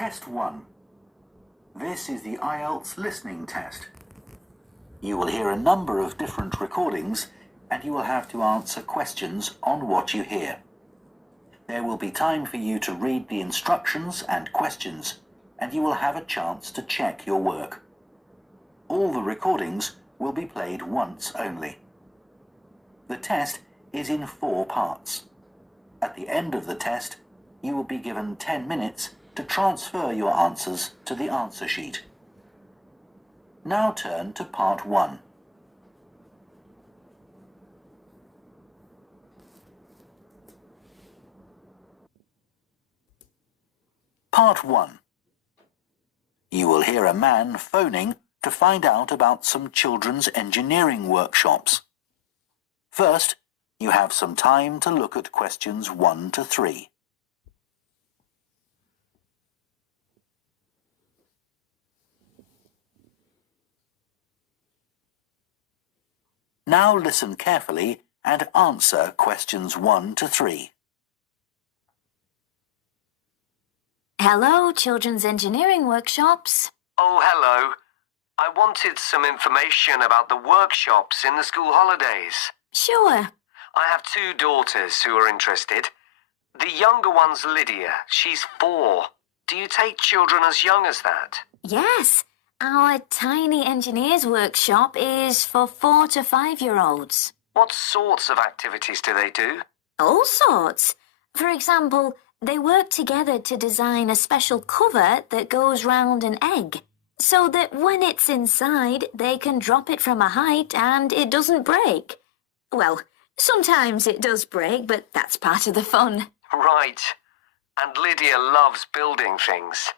Test 1. This is the IELTS listening test. You will hear a number of different recordings and you will have to answer questions on what you hear. There will be time for you to read the instructions and questions, and you will have a chance to check your work. All the recordings will be played once only. The test is in 4 parts. At the end of the test, you will be given 10 minutes to transfer your answers to the answer sheet. Now turn to part 1. Part 1. You will hear a man phoning to find out about some children's engineering workshops. First, you have some time to look at questions 1 to 3. Now listen carefully and answer questions 1 to 3. Hello, Children's Engineering Workshops. Oh, hello. I wanted some information about the workshops in the school holidays. Sure. I have 2 daughters who are interested. The younger one's Lydia. She's 4. Do you take children as young as that? Yes. Our tiny engineers workshop is for 4 to 5-year-olds. What sorts of activities do they do? All sorts. For example, they work together to design a special cover that goes round an egg, so that when it's inside, they can drop it from a height and it doesn't break. Well, sometimes it does break, but that's part of the fun. Right. And Lydia loves building things.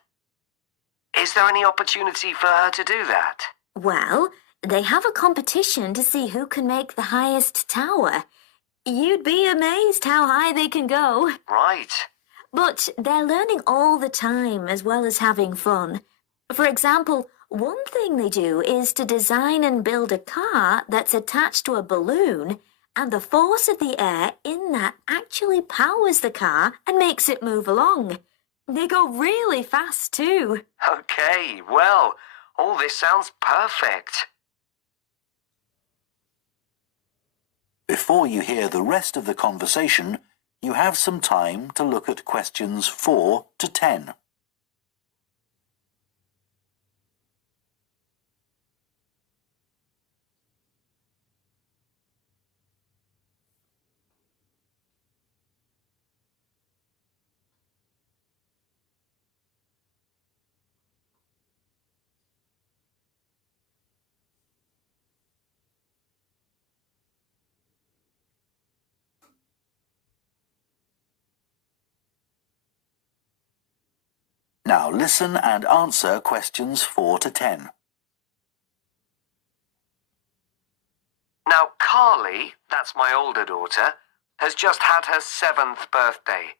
Is there any opportunity for her to do that? Well, they have a competition to see who can make the highest tower. You'd be amazed how high they can go. Right. But they're learning all the time as well as having fun. For example, one thing they do is to design and build a car that's attached to a balloon, and the force of the air in that actually powers the car and makes it move along. They go really fast too. Okay, well, all this sounds perfect. Before you hear the rest of the conversation, you have some time to look at questions 4 to 10. Now listen and answer questions 4 to 10. Now, Carly, that's my older daughter, has just had her 7th birthday.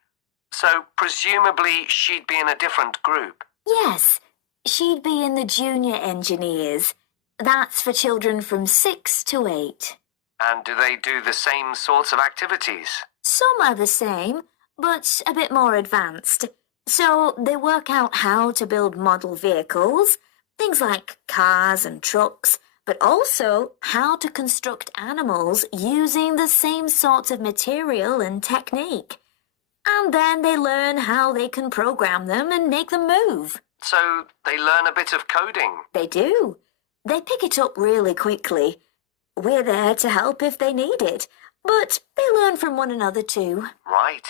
So, presumably, she'd be in a different group. Yes, she'd be in the junior engineers. That's for children from 6 to 8. And do they do the same sorts of activities? Some are the same, but a bit more advanced. So they work out how to build model vehicles, things like cars and trucks, but also how to construct animals using the same sorts of material and technique. And then they learn how they can program them and make them move. So they learn a bit of coding? They do. They pick it up really quickly. We're there to help if they need it, but they learn from one another too. Right.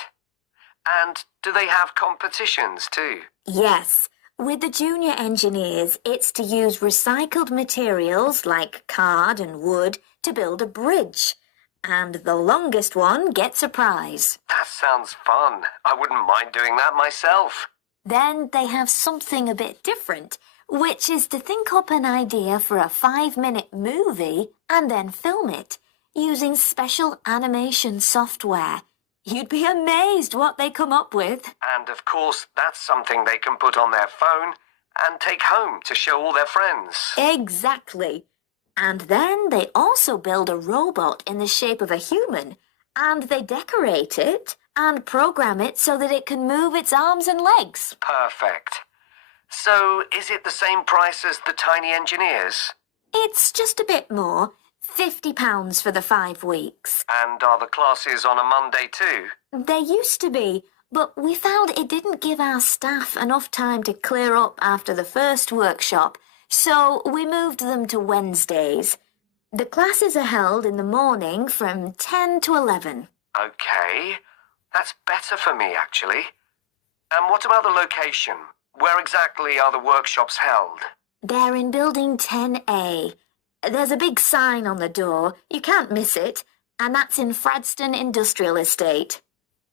And do they have competitions too? Yes. With the junior engineers, it's to use recycled materials like card and wood to build a bridge. And the longest one gets a prize. That sounds fun. I wouldn't mind doing that myself. Then they have something a bit different, which is to think up an idea for a 5-minute movie and then film it using special animation software. You'd be amazed what they come up with. And of course, that's something they can put on their phone and take home to show all their friends. Exactly. And then they also build a robot in the shape of a human, and they decorate it and program it so that it can move its arms and legs. Perfect. So, is it the same price as the tiny engineers? It's just a bit more. £50 for the 5 weeks. And are the classes on a Monday too? There used to be, but we found it didn't give our staff enough time to clear up after the first workshop, so we moved them to Wednesdays. The classes are held in the morning from 10 to 11. Okay, that's better for me actually. And what about the location? Where exactly are the workshops held? They're in Building 10A. There's a big sign on the door. You can't miss it. And that's in Fradston Industrial Estate.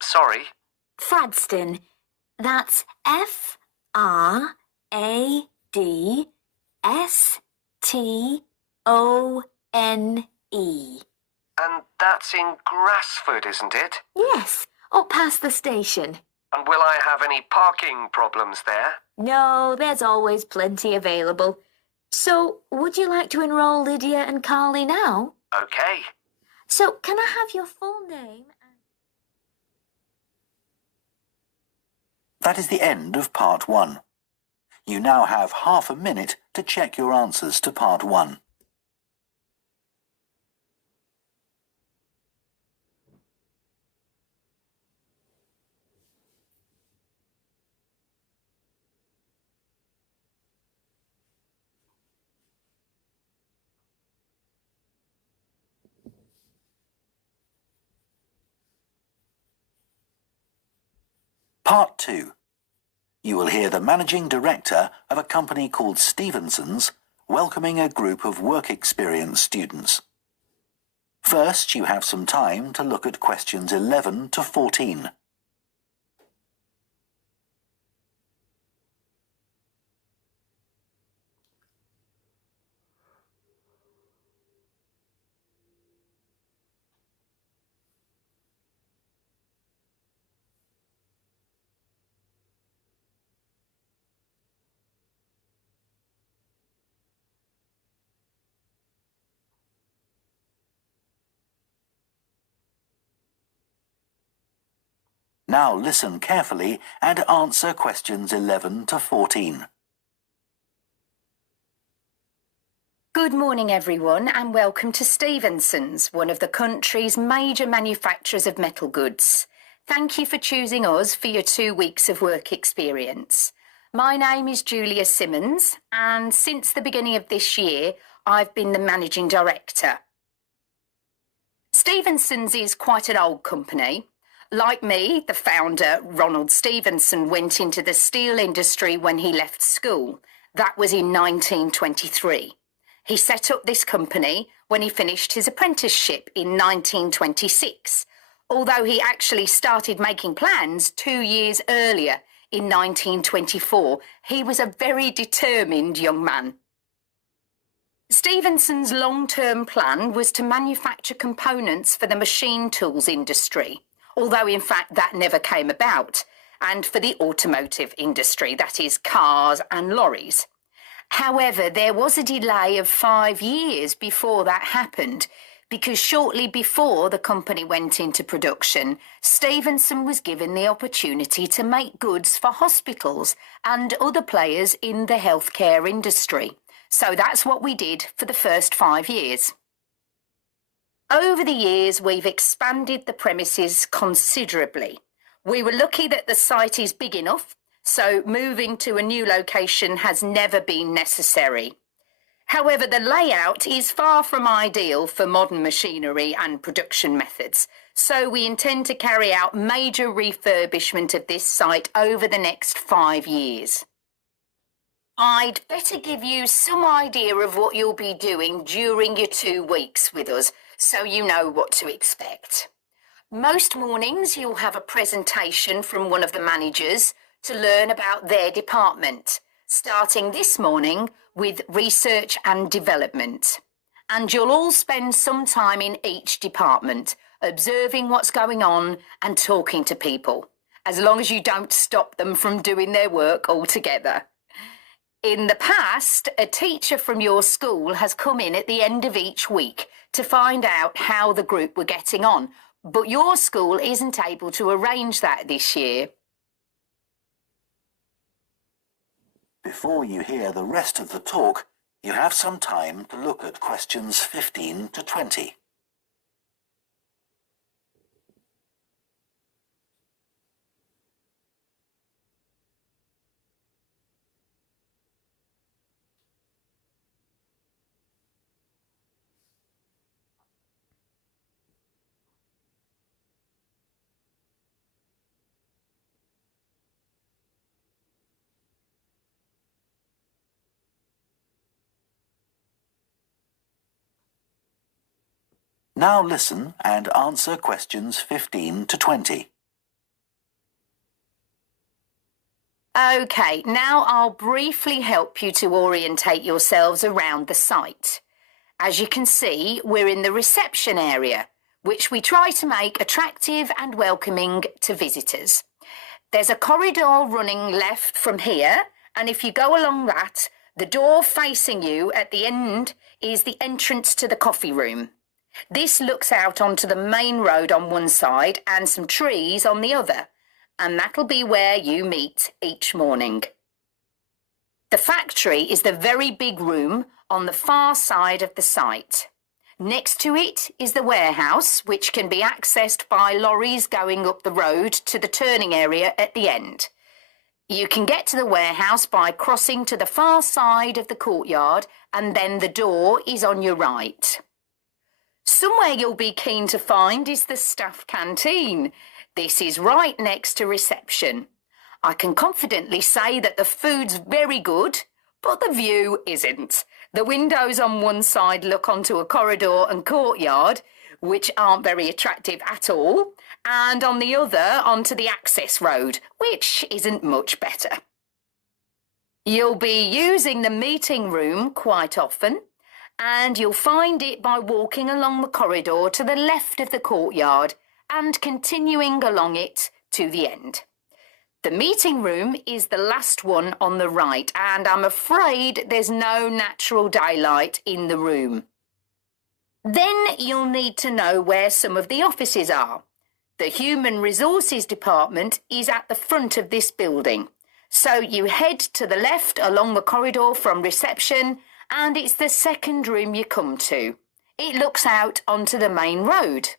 Sorry? Fradston. That's Fradston. And that's in Grassford, isn't it? Yes, up past the station. And will I have any parking problems there? No, there's always plenty available. So, would you like to enroll Lydia and Carly now? Okay. So, can I have your full name? That is the end of Part 1. You now have half a minute to check your answers to Part 1. Part 2. You will hear the managing director of a company called Stevenson's welcoming a group of work experience students. First, you have some time to look at questions 11 to 14. Now listen carefully and answer questions 11 to 14. Good morning everyone and welcome to Stevenson's, one of the country's major manufacturers of metal goods. Thank you for choosing us for your 2 weeks of work experience. My name is Julia Simmons and since the beginning of this year I've been the managing director. Stevenson's is quite an old company. Like me, the founder, Ronald Stevenson, went into the steel industry when he left school. That was in 1923. He set up this company when he finished his apprenticeship in 1926, although he actually started making plans 2 years earlier in 1924. He was a very determined young man. Stevenson's long-term plan was to manufacture components for the machine tools industry, although in fact that never came about, and for the automotive industry, that is cars and lorries. However, there was a delay of 5 years before that happened, because shortly before the company went into production, Stevenson was given the opportunity to make goods for hospitals and other players in the healthcare industry. So that's what we did for the first 5 years. Over the years, we've expanded the premises considerably. We were lucky that the site is big enough, so moving to a new location has never been necessary. However, the layout is far from ideal for modern machinery and production methods, so we intend to carry out major refurbishment of this site over the next 5 years. I'd better give you some idea of what you'll be doing during your 2 weeks with us, so you know what to expect. Most mornings you'll have a presentation from one of the managers to learn about their department, starting this morning with research and development. And you'll all spend some time in each department, observing what's going on and talking to people, as long as you don't stop them from doing their work altogether. In the past, a teacher from your school has come in at the end of each week to find out how the group were getting on, but your school isn't able to arrange that this year. Before you hear the rest of the talk, you have some time to look at questions 15 to 20. Now listen and answer questions 15 to 20. OK, now I'll briefly help you to orientate yourselves around the site. As you can see, we're in the reception area, which we try to make attractive and welcoming to visitors. There's a corridor running left from here, and if you go along that, the door facing you at the end is the entrance to the coffee room. This looks out onto the main road on one side and some trees on the other, and that'll be where you meet each morning. The factory is the very big room on the far side of the site. Next to it is the warehouse, which can be accessed by lorries going up the road to the turning area at the end. You can get to the warehouse by crossing to the far side of the courtyard, and then the door is on your right. Somewhere you'll be keen to find is the staff canteen. This is right next to reception. I can confidently say that the food's very good, but the view isn't. The windows on one side look onto a corridor and courtyard, which aren't very attractive at all, and on the other onto the access road, which isn't much better. You'll be using the meeting room quite often, and you'll find it by walking along the corridor to the left of the courtyard and continuing along it to the end. The meeting room is the last one on the right, and I'm afraid there's no natural daylight in the room. Then you'll need to know where some of the offices are. The Human Resources Department is at the front of this building, so you head to the left along the corridor from reception, and it's the second room you come to. It looks out onto the main road.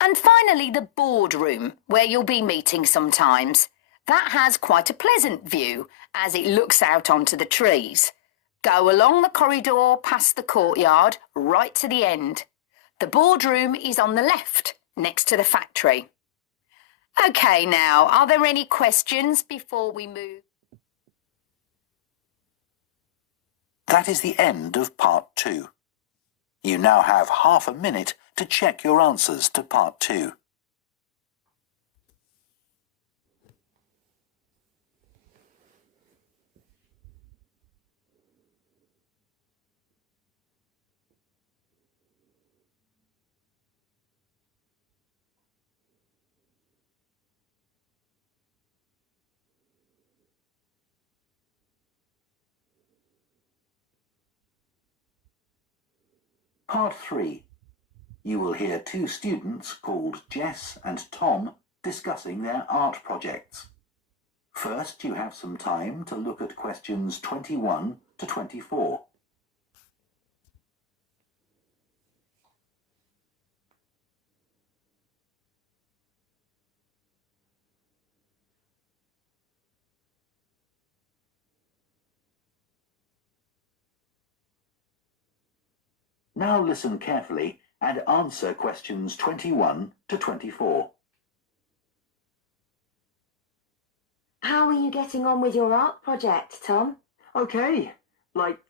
And finally, the boardroom, where you'll be meeting sometimes. That has quite a pleasant view, as it looks out onto the trees. Go along the corridor past the courtyard, right to the end. The boardroom is on the left, next to the factory. OK, now, are there any questions before we move? That is the end of part 2. You now have half a minute to check your answers to part 2. Part 3. You will hear two students called Jess and Tom discussing their art projects. First, you have some time to look at questions 21 to 24. Now listen carefully and answer questions 21 to 24. How are you getting on with your art project, Tom? Okay.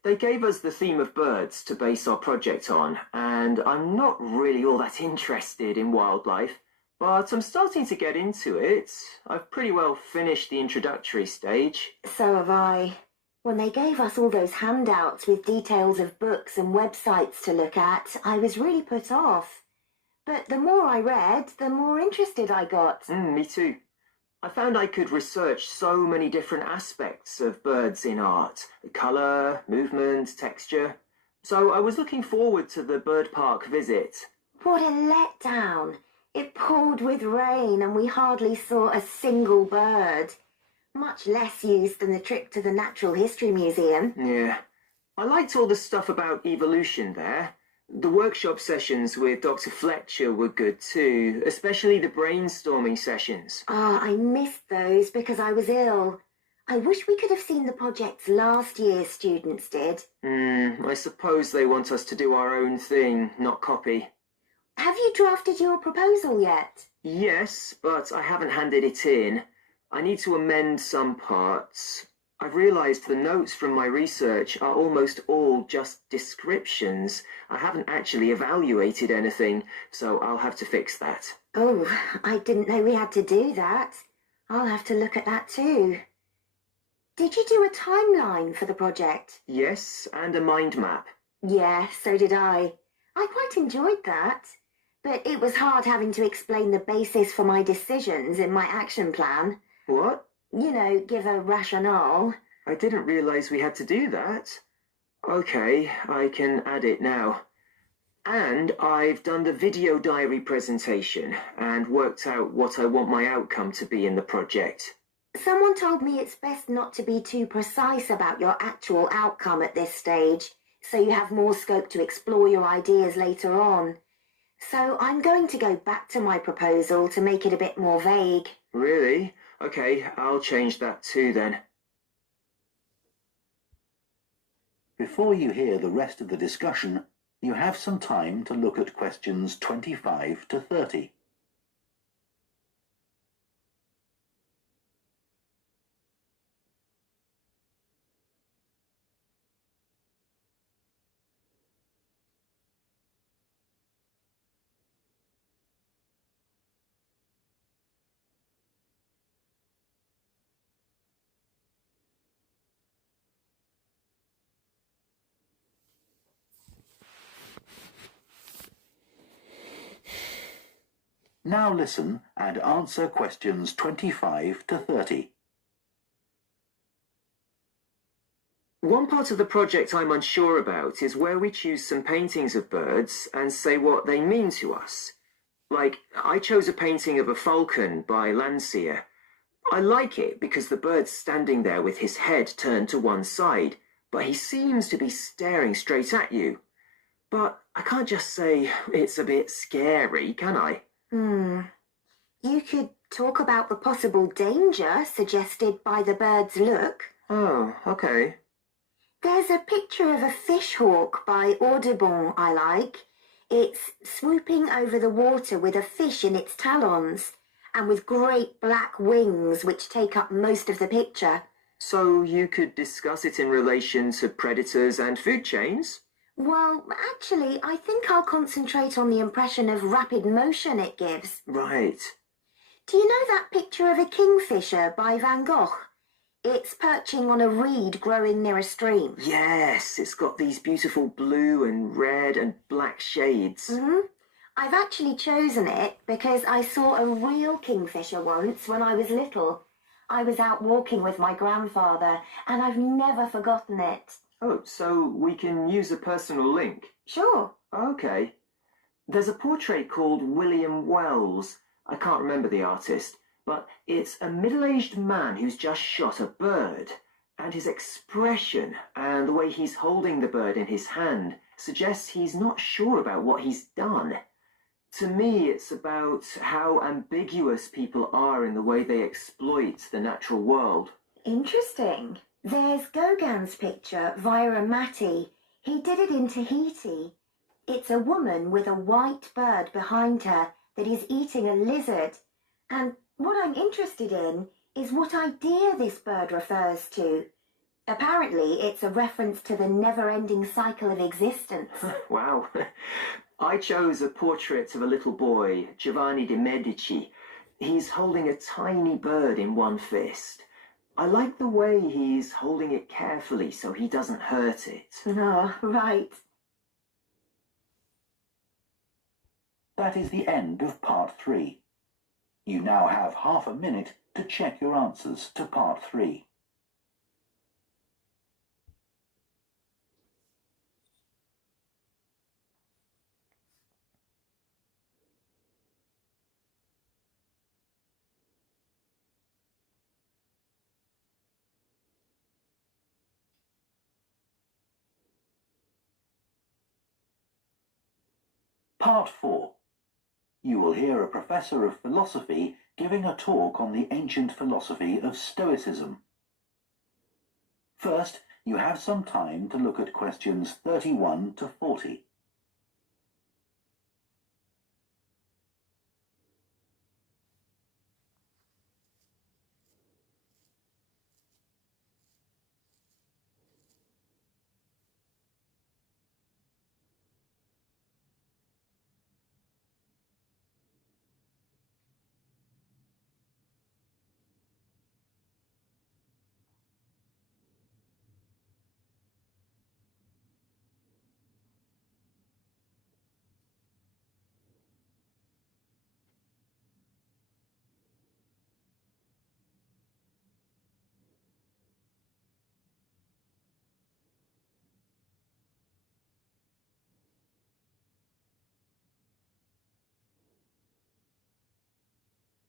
They gave us the theme of birds to base our project on, and I'm not really all that interested in wildlife, but I'm starting to get into it. I've pretty well finished the introductory stage. So have I. When they gave us all those handouts with details of books and websites to look at, I was really put off. But the more I read, the more interested I got. Me too. I found I could research so many different aspects of birds in art. Colour, movement, texture. So I was looking forward to the bird park visit. What a letdown. It poured with rain and we hardly saw a single bird. Much less used than the trip to the Natural History Museum. Yeah. I liked all the stuff about evolution there. The workshop sessions with Dr. Fletcher were good too, especially the brainstorming sessions. I missed those because I was ill. I wish we could have seen the projects last year's students did. I suppose they want us to do our own thing, not copy. Have you drafted your proposal yet? Yes, but I haven't handed it in. I need to amend some parts. I've realised the notes from my research are almost all just descriptions. I haven't actually evaluated anything, so I'll have to fix that. Oh, I didn't know we had to do that. I'll have to look at that too. Did you do a timeline for the project? Yes, and a mind map. Yeah, so did I. I quite enjoyed that. But it was hard having to explain the basis for my decisions in my action plan. What? You know, give a rationale. I didn't realise we had to do that. Okay, I can add it now. And I've done the video diary presentation and worked out what I want my outcome to be in the project. Someone told me it's best not to be too precise about your actual outcome at this stage, so you have more scope to explore your ideas later on. So I'm going to go back to my proposal to make it a bit more vague. Really? Okay, I'll change that too then. Before you hear the rest of the discussion, you have some time to look at questions 25 to 30. Now listen and answer questions 25 to 30. One part of the project I'm unsure about is where we choose some paintings of birds and say what they mean to us. Like, I chose a painting of a falcon by Landseer. I like it because the bird's standing there with his head turned to one side, but he seems to be staring straight at you. But I can't just say it's a bit scary, can I? You could talk about the possible danger suggested by the bird's look. Oh, okay. There's a picture of a fish hawk by Audubon I like. It's swooping over the water with a fish in its talons and with great black wings which take up most of the picture. So you could discuss it in relation to predators and food chains? Well, actually, I think I'll concentrate on the impression of rapid motion it gives. Right. Do you know that picture of a kingfisher by Van Gogh? It's perching on a reed growing near a stream. Yes, it's got these beautiful blue and red and black shades. I've actually chosen it because I saw a real kingfisher once when I was little. I was out walking with my grandfather and I've never forgotten it. Oh, so we can use a personal link? Sure. Okay. There's a portrait called William Wells. I can't remember the artist, but it's a middle-aged man who's just shot a bird. And his expression and the way he's holding the bird in his hand suggests he's not sure about what he's done. To me, it's about how ambiguous people are in the way they exploit the natural world. Interesting. There's Gauguin's picture, Vira Mati. He did it in Tahiti. It's a woman with a white bird behind her that is eating a lizard. And what I'm interested in is what idea this bird refers to. Apparently, it's a reference to the never-ending cycle of existence. Wow. I chose a portrait of a little boy, Giovanni de' Medici. He's holding a tiny bird in one fist. I like the way he's holding it carefully so he doesn't hurt it. Oh, right. That is the end of part 3. You now have half a minute to check your answers to part 3. Part 4. You will hear a professor of philosophy giving a talk on the ancient philosophy of Stoicism. First, you have some time to look at questions 31 to 40.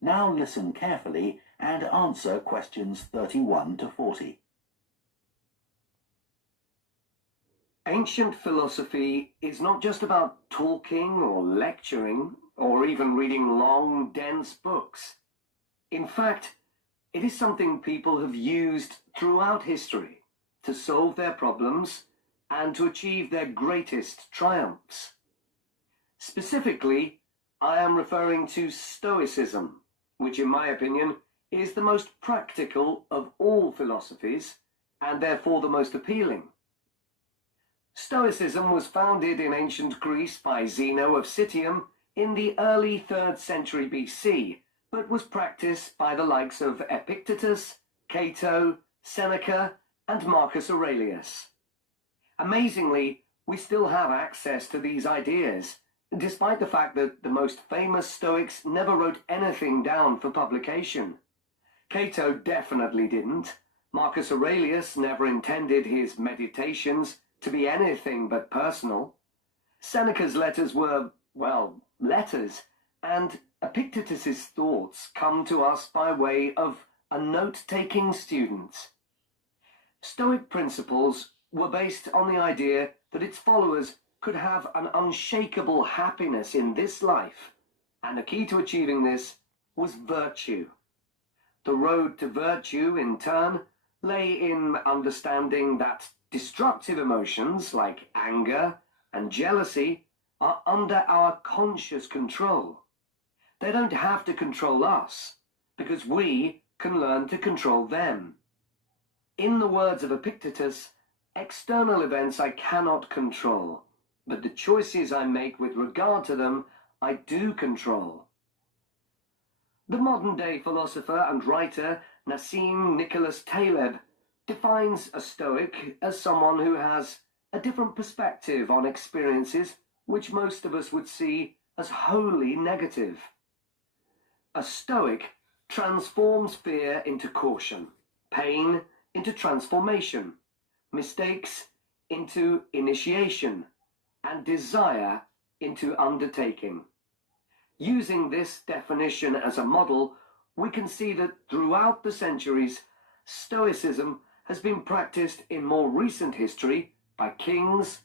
Now listen carefully and answer questions 31 to 40. Ancient philosophy is not just about talking or lecturing or even reading long, dense books. In fact, it is something people have used throughout history to solve their problems and to achieve their greatest triumphs. Specifically, I am referring to Stoicism, which in my opinion is the most practical of all philosophies and therefore the most appealing. Stoicism was founded in ancient Greece by Zeno of Citium in the early 3rd century BC, but was practiced by the likes of Epictetus, Cato, Seneca, and Marcus Aurelius. Amazingly, we still have access to these ideas, despite the fact that the most famous Stoics never wrote anything down for publication. Cato definitely didn't. Marcus Aurelius never intended his meditations to be anything but personal. Seneca's letters were, well, letters, and Epictetus's thoughts come to us by way of a note-taking student. Stoic principles were based on the idea that its followers could have an unshakable happiness in this life, and the key to achieving this was virtue. The road to virtue, in turn, lay in understanding that destructive emotions like anger and jealousy are under our conscious control. They don't have to control us, because we can learn to control them. In the words of Epictetus, external events I cannot control, but the choices I make with regard to them I do control. The modern-day philosopher and writer Nassim Nicholas Taleb defines a Stoic as someone who has a different perspective on experiences which most of us would see as wholly negative. A Stoic transforms fear into caution, pain into transformation, mistakes into initiation, and desire into undertaking. Using this definition as a model, we can see that throughout the centuries, Stoicism has been practiced in more recent history by kings,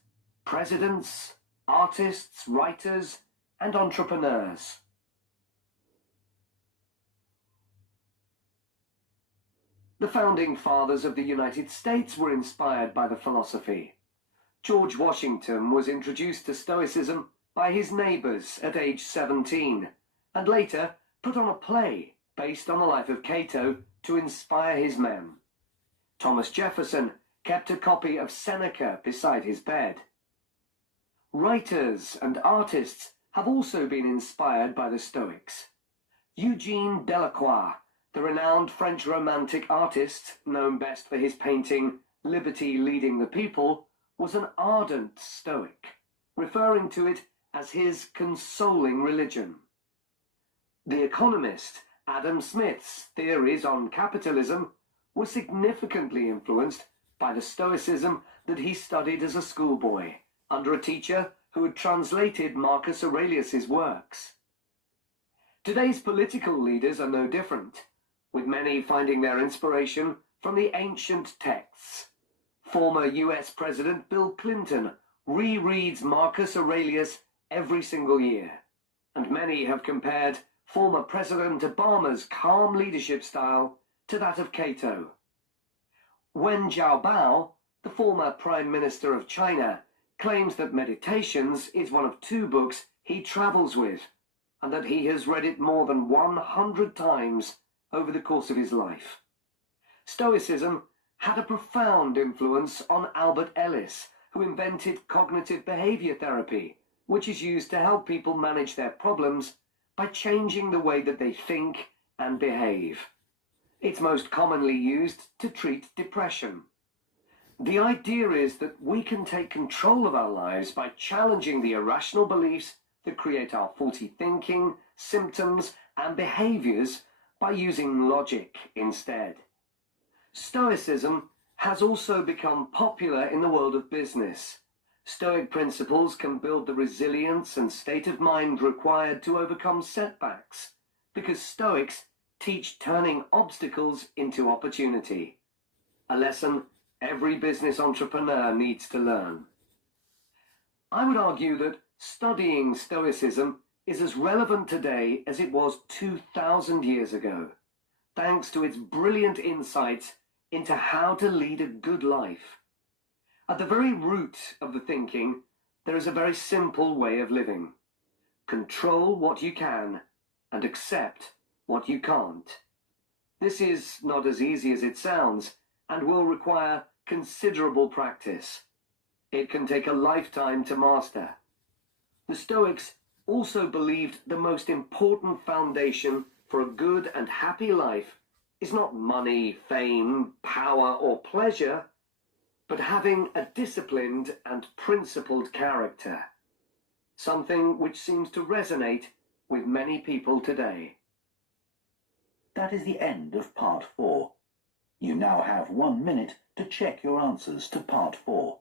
presidents, artists, writers, and entrepreneurs. The founding fathers of the United States were inspired by the philosophy. George Washington was introduced to Stoicism by his neighbors at age 17, and later put on a play based on the life of Cato to inspire his men. Thomas Jefferson kept a copy of Seneca beside his bed. Writers and artists have also been inspired by the Stoics. Eugene Delacroix, the renowned French Romantic artist, known best for his painting Liberty Leading the People, was an ardent Stoic, referring to it as his consoling religion. The economist Adam Smith's theories on capitalism were significantly influenced by the Stoicism that he studied as a schoolboy, under a teacher who had translated Marcus Aurelius's works. Today's political leaders are no different, with many finding their inspiration from the ancient texts. Former US President Bill Clinton rereads Marcus Aurelius every single year, and many have compared former President Obama's calm leadership style to that of Cato. Wen Jiabao, the former Prime Minister of China, claims that Meditations is one of 2 books he travels with, and that he has read it more than 100 times over the course of his life. Stoicism had a profound influence on Albert Ellis, who invented cognitive behavior therapy, which is used to help people manage their problems by changing the way that they think and behave. It's most commonly used to treat depression. The idea is that we can take control of our lives by challenging the irrational beliefs that create our faulty thinking, symptoms, and behaviors by using logic instead. Stoicism has also become popular in the world of business. Stoic principles can build the resilience and state of mind required to overcome setbacks, because Stoics teach turning obstacles into opportunity, a lesson every business entrepreneur needs to learn. I would argue that studying Stoicism is as relevant today as it was 2,000 years ago, thanks to its brilliant insights into how to lead a good life. At the very root of the thinking, there is a very simple way of living. Control what you can and accept what you can't. This is not as easy as it sounds and will require considerable practice. It can take a lifetime to master. The Stoics also believed the most important foundation for a good and happy life is not money, fame, power, or pleasure, but having a disciplined and principled character, something which seems to resonate with many people today. That is the end of part 4. You now have 1 minute to check your answers to part 4.